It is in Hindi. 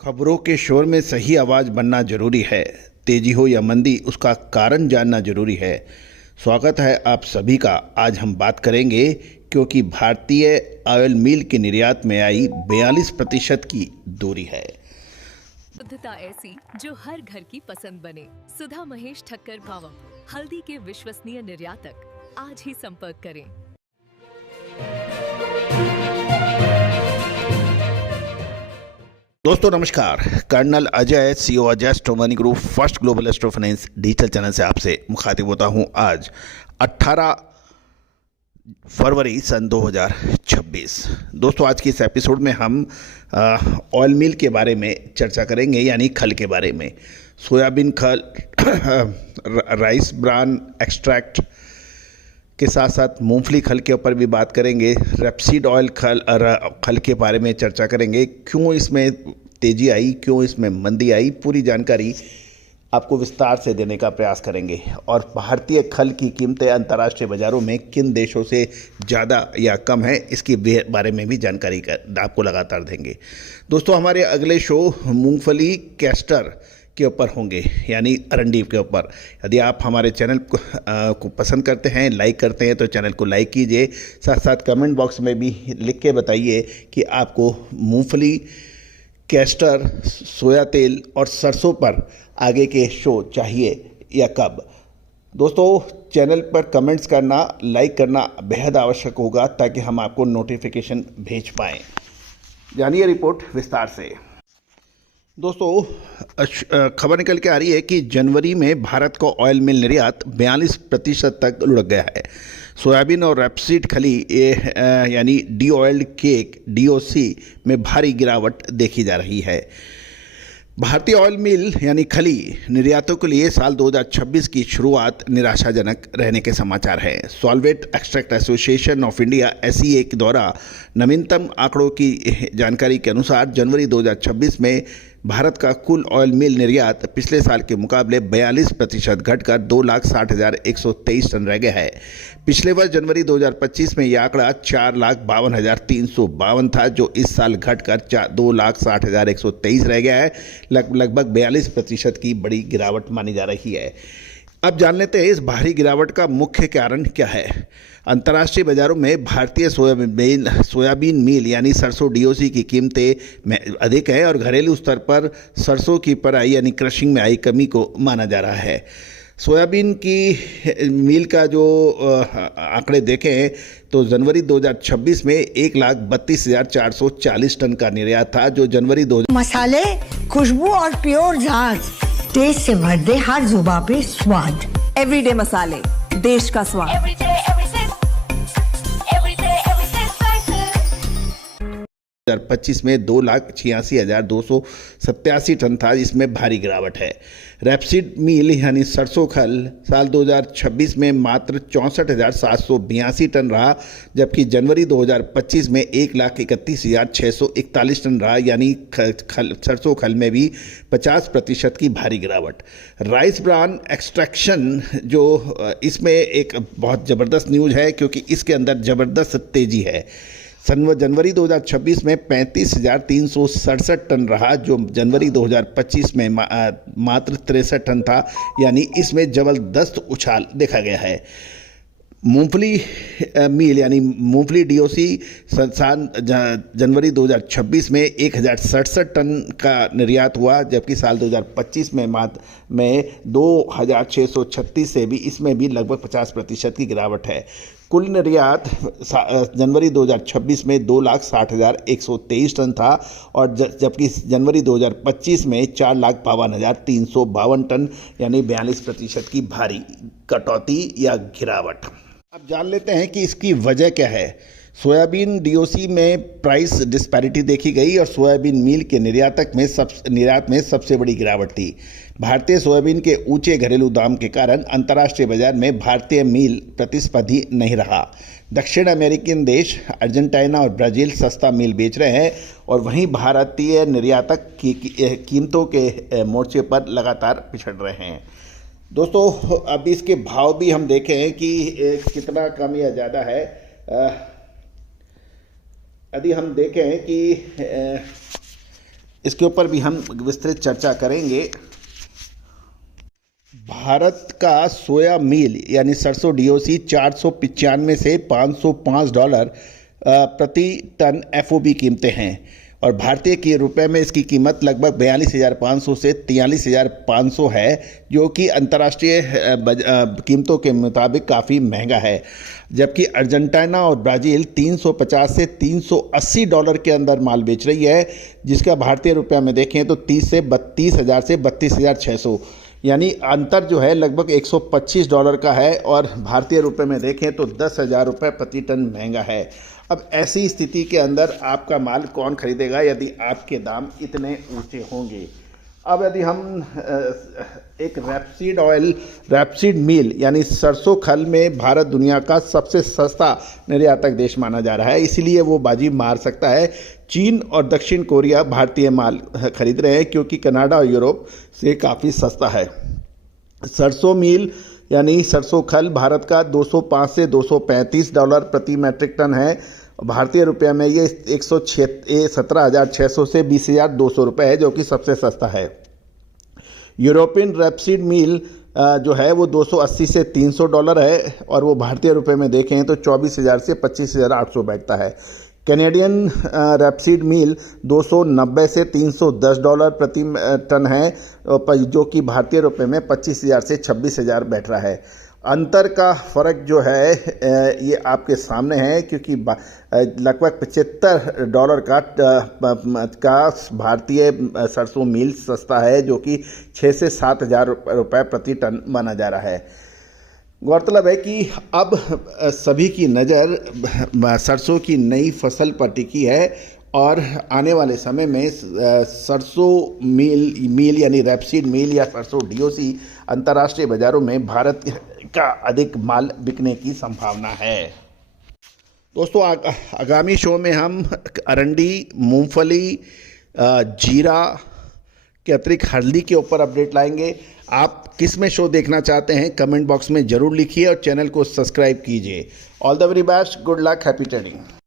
खबरों के शोर में सही आवाज़ बनना जरूरी है। तेजी हो या मंदी, उसका कारण जानना जरूरी है। स्वागत है आप सभी का। आज हम बात करेंगे क्योंकि भारतीय ऑयल मिल के निर्यात में आई 42% की दूरी है। शुद्धता ऐसी जो हर घर की पसंद बने। सुधा महेश ठक्कर पावम, हल्दी के विश्वसनीय निर्यातक। आज ही संपर्क करें। दोस्तों नमस्कार। Colonel Ajay, CEO Ajay astro group first global astro finance digital channel से आपसे मुखातिब होता हूं। आज 18 फरवरी सन 2026। दोस्तों आज की इस एपिसोड में हम ऑयल मिल के बारे में चर्चा करेंगे, यानी खल के बारे में। सोयाबीन खल, राइस ब्रान एक्सट्रैक्ट के साथ साथ मूंगफली खल के ऊपर भी बात करेंगे। रेपसीड ऑयल खल के बारे में चर्चा करेंगे। क्यों इसमें तेजी आई, क्यों इसमें मंदी आई, पूरी जानकारी आपको विस्तार से देने का प्रयास करेंगे। और भारतीय खल की कीमतें अंतर्राष्ट्रीय बाज़ारों में किन देशों से ज़्यादा या कम है, इसके बारे में भी जानकारी आपको लगातार देंगे। दोस्तों हमारे अगले शो मूंगफली कैस्टर के ऊपर होंगे, यानी अरंडी के ऊपर। यदि आप हमारे चैनल को पसंद करते हैं, लाइक करते हैं, तो चैनल को लाइक कीजिए। साथ साथ कमेंट बॉक्स में भी लिख के बताइए कि आपको मूंगफली, कैस्टर, सोया तेल और सरसों पर आगे के शो चाहिए या कब। दोस्तों चैनल पर कमेंट्स करना, लाइक करना बेहद आवश्यक होगा ताकि हम आपको नोटिफिकेशन भेज पाएँ। जानिए रिपोर्ट विस्तार से। दोस्तों खबर निकल के आ रही है कि जनवरी में भारत को ऑयल मिल निर्यात 42% तक लुढ़क गया है। सोयाबीन और रेपसीड खली यानी डी ऑयल्ड केक DOC में भारी गिरावट देखी जा रही है। भारतीय ऑयल मिल यानी खली निर्यातों के लिए साल 2026 की शुरुआत निराशाजनक रहने के समाचार हैं। Solvate extract association of India SEA के द्वारा नवीनतम आंकड़ों की जानकारी के अनुसार जनवरी 2026 में भारत का कुल ऑयल मिल निर्यात पिछले साल के मुकाबले 42% घटकर 2,60,123 टन रह गया है। पिछले वर्ष जनवरी 2025 में यह आंकड़ा 4,52,352 था, जो इस साल घटकर 2,60,123 रह गया है। लगभग 42% की बड़ी गिरावट मानी जा रही है। अब जान लेते हैं इस भारी गिरावट का मुख्य कारण क्या है। अंतर्राष्ट्रीय बाजारों में भारतीय सोयाबीन मील यानी सरसों DOC की कीमतें अधिक है और घरेलू स्तर पर सरसों की पराई यानी क्रशिंग में आई कमी को माना जा रहा है। सोयाबीन की मील का जो आंकड़े देखें तो जनवरी 2026 में 1,32,440 टन का निर्यात था, जो जनवरी 2000 मसाले, खुशबू और प्योर झाग टेस्ट से भर दे हर जुबान पे स्वाद। एवरीडे मसाले, देश का स्वाद। 2025 में 2,86,287 टन था, जिसमें भारी गिरावट है। रेपसीड मील यानी सरसों खल साल 2026 में मात्र 64,782 टन रहा, जबकि जनवरी 2025 में 1,31,641 टन रहा, यानी सरसों खल में भी 50% की भारी गिरावट। राइस ब्रान एक्सट्रैक्शन जो इसमें एक बहुत ज़बरदस्त न्यूज़ है, क्योंकि इसके अंदर ज़बरदस्त तेज़ी है। जनवरी 2026 में 35,367 टन रहा, जो जनवरी 2025 में मात्र 63 टन था, यानी इसमें जबरदस्त उछाल देखा गया है। मूंगफली मील यानी मूंगफली DOC जनवरी 2026 में 1,067 टन का निर्यात हुआ, जबकि साल 2025 में 2,636 से भी इसमें भी लगभग 50% की गिरावट है। कुल निर्यात जनवरी 2026 में 2,60,123 टन था, और जबकि जनवरी 2025 में 4,52,352 टन, यानी 42% की भारी कटौती या गिरावट। अब जान लेते हैं कि इसकी वजह क्या है। सोयाबीन DOC में प्राइस डिस्पैरिटी देखी गई और सोयाबीन मील के निर्यात में सबसे बड़ी गिरावट थी। भारतीय सोयाबीन के ऊंचे घरेलू दाम के कारण अंतर्राष्ट्रीय बाजार में भारतीय मील प्रतिस्पर्धी नहीं रहा। दक्षिण अमेरिकन देश अर्जेंटीना और ब्राज़ील सस्ता मील बेच रहे हैं, और वहीं भारतीय निर्यातक की कीमतों के मोर्चे पर लगातार पिछड़ रहे हैं। दोस्तों अब इसके भाव भी हम देखें कि कितना कम या ज़्यादा है। यदि हम देखें कि इसके ऊपर भी हम विस्तृत चर्चा करेंगे। भारत का सोया मील यानी सरसों डीओसी 495 से $505 प्रति टन एफओबी कीमतें हैं और भारतीय के रुपए में इसकी कीमत लगभग 42,500 से 43,500 है, जो कि अंतर्राष्ट्रीय कीमतों के मुताबिक काफ़ी महंगा है। जबकि अर्जेंटीना और ब्राज़ील 350 से $380 के अंदर माल बेच रही है, जिसका भारतीय रुपये में देखें तो 30 से 32,000 से 32,600, यानी अंतर जो है लगभग $125 का है और भारतीय रुपये में देखें तो 10,000 रुपये प्रति टन महंगा है। अब ऐसी स्थिति के अंदर आपका माल कौन खरीदेगा यदि आपके दाम इतने ऊंचे होंगे। अब यदि हम एक रैपसीड मील यानी सरसों खल में भारत दुनिया का सबसे सस्ता निर्यातक देश माना जा रहा है, इसलिए वो बाजी मार सकता है। चीन और दक्षिण कोरिया भारतीय माल खरीद रहे हैं क्योंकि कनाडा और यूरोप से काफ़ी सस्ता है। सरसों मील यानी सरसों खल भारत का $205 से $235 प्रति मैट्रिक टन है। भारतीय रुपये में ये 17,600 से 20,200 रुपये है, जो कि सबसे सस्ता है। यूरोपियन रैपसीड मील जो है वो $280 से $300 है और वो भारतीय रुपये में देखें तो 24,000 से 25,800 बैठता है। कैनेडियन रैपसीड मील $290 से $310 प्रति टन है, जो कि भारतीय रुपये में 25,000 से 26,000 बैठ रहा है। अंतर का फ़र्क जो है ये आपके सामने है, क्योंकि लगभग $75 का भारतीय सरसों मील सस्ता है, जो कि 6 से 7,000 रुपये प्रति टन माना जा रहा है। गौरतलब है कि अब सभी की नज़र सरसों की नई फसल पर टिकी है और आने वाले समय में सरसों मील यानी रैपसीड मील या सरसों डीओसी अंतर्राष्ट्रीय बाज़ारों में भारत का अधिक माल बिकने की संभावना है। दोस्तों, आगामी शो में हम अरंडी, मूंगफली, जीरा के अतिरिक्त हल्दी के ऊपर अपडेट लाएंगे। आप किस में शो देखना चाहते हैं कमेंट बॉक्स में ज़रूर लिखिए और चैनल को सब्सक्राइब कीजिए। All the very best, good luck, happy trading.